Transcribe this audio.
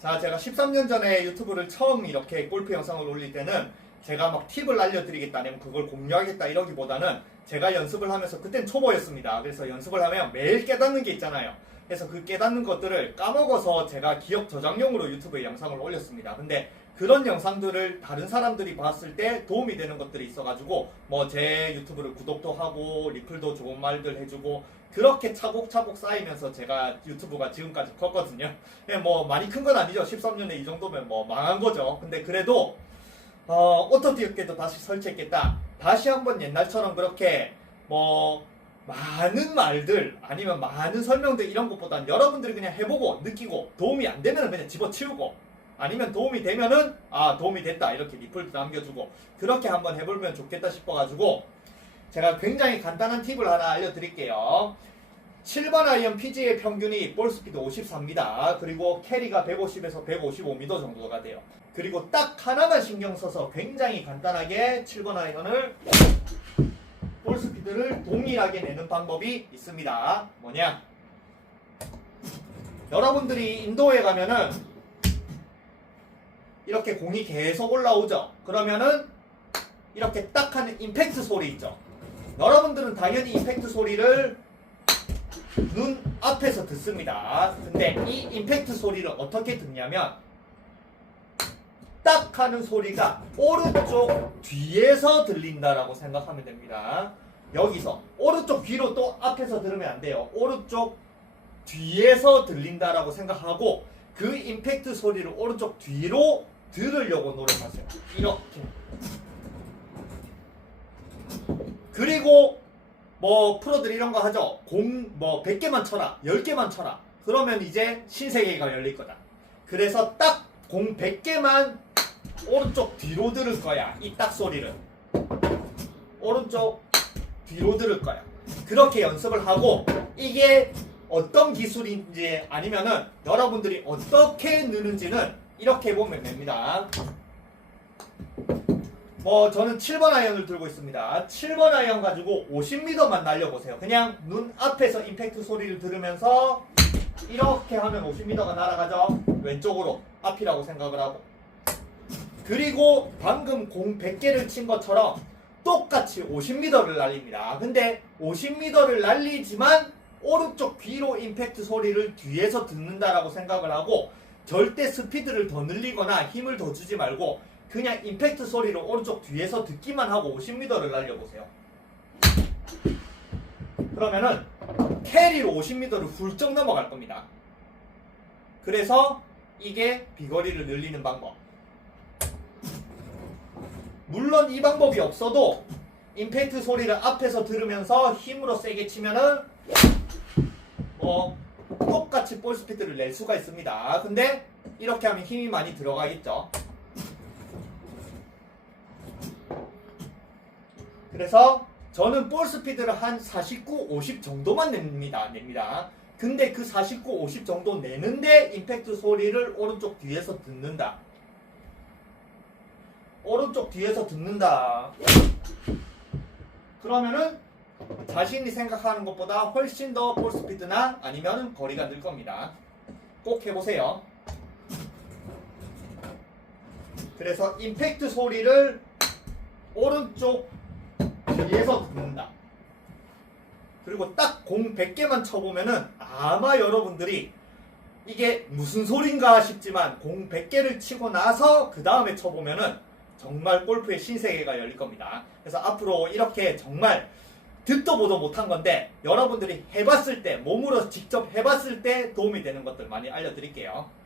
자, 제가 13년 전에 유튜브를 처음 이렇게 골프 영상을 올릴 때는 제가 막 팁을 알려드리겠다 아니면 그걸 공유하겠다 이러기보다는 제가 연습을 하면서 그땐 초보였습니다. 그래서 연습을 하면 매일 깨닫는 게 있잖아요. 그래서 그 깨닫는 것들을 까먹어서 제가 기억 저장용으로 유튜브에 영상을 올렸습니다. 근데 그런 영상들을 다른 사람들이 봤을 때 도움이 되는 것들이 있어가지고 뭐 제 유튜브를 구독도 하고 리플도 좋은 말들 해주고 그렇게 차곡차곡 쌓이면서 제가 유튜브가 지금까지 컸거든요. 예, 뭐 많이 큰 건 아니죠. 13년에 이 정도면 뭐 망한 거죠. 근데 그래도 어, 오토티어께도 다시 설치했겠다. 다시 한번 옛날처럼 그렇게 뭐 많은 말들 아니면 많은 설명들 이런 것보단 여러분들이 그냥 해보고 느끼고 도움이 안 되면 그냥 집어치우고 아니면 도움이 되면은 아 도움이 됐다 이렇게 리플도 남겨주고 그렇게 한번 해보면 좋겠다 싶어가지고 제가 굉장히 간단한 팁을 하나 알려드릴게요. 7번 아이언 PG의 평균이 볼 스피드 54입니다. 그리고 캐리가 150에서 155m 정도가 돼요. 그리고 딱 하나만 신경 써서 굉장히 간단하게 7번 아이언을 볼 스피드를 동일하게 내는 방법이 있습니다. 뭐냐? 여러분들이 인도에 가면은 이렇게 공이 계속 올라오죠. 그러면은 이렇게 딱 하는 임팩트 소리 있죠. 여러분들은 당연히 임팩트 소리를 눈 앞에서 듣습니다. 근데 이 임팩트 소리를 어떻게 듣냐면 딱 하는 소리가 오른쪽 뒤에서 들린다라고 생각하면 됩니다. 여기서 오른쪽 뒤로 또 앞에서 들으면 안 돼요. 오른쪽 뒤에서 들린다라고 생각하고 그 임팩트 소리를 오른쪽 뒤로 들으려고 노력하세요. 이렇게. 그리고 뭐 프로들 이런 거 하죠. 공 뭐 100개만 쳐라. 10개만 쳐라. 그러면 이제 신세계가 열릴 거다. 그래서 딱 공 100개만 오른쪽 뒤로 들을 거야. 이 딱 소리를. 오른쪽 뒤로 들을 거야. 그렇게 연습을 하고 이게 어떤 기술인지 아니면은 여러분들이 어떻게 느는지는 이렇게 보면 됩니다. 뭐 저는 7번 아이언을 들고 있습니다. 7번 아이언 가지고 50m만 날려보세요. 그냥 눈 앞에서 임팩트 소리를 들으면서 이렇게 하면 50m가 날아가죠. 왼쪽으로 앞이라고 생각을 하고. 그리고 방금 공 100개를 친 것처럼 똑같이 50m를 날립니다. 근데 50m를 날리지만 오른쪽 귀로 임팩트 소리를 뒤에서 듣는다라고 생각을 하고 절대 스피드를 더 늘리거나 힘을 더 주지 말고 그냥 임팩트 소리를 오른쪽 뒤에서 듣기만 하고 50m를 날려보세요. 그러면은 캐리로 50m를 훌쩍 넘어갈 겁니다. 그래서 이게 비거리를 늘리는 방법. 물론 이 방법이 없어도 임팩트 소리를 앞에서 들으면서 힘으로 세게 치면은 뭐 똑같이 볼 스피드를 낼 수가 있습니다. 근데 이렇게 하면 힘이 많이 들어가겠죠. 그래서 저는 볼 스피드를 한 49, 50 정도만 냅니다. 냅니다. 근데 그 49, 50 정도 내는데 임팩트 소리를 오른쪽 뒤에서 듣는다. 오른쪽 뒤에서 듣는다. 그러면은 자신이 생각하는 것보다 훨씬 더 볼 스피드나 아니면 거리가 늘 겁니다. 꼭 해보세요. 그래서 임팩트 소리를 오른쪽 뒤에서 듣는다. 그리고 딱 공 100개만 쳐보면은 아마 여러분들이 이게 무슨 소린가 싶지만 공 100개를 치고 나서 그 다음에 쳐보면은 정말 골프의 신세계가 열릴 겁니다. 그래서 앞으로 이렇게 정말 듣도 보도 못한 건데 여러분들이 해봤을 때 몸으로 직접 해봤을 때 도움이 되는 것들 많이 알려드릴게요.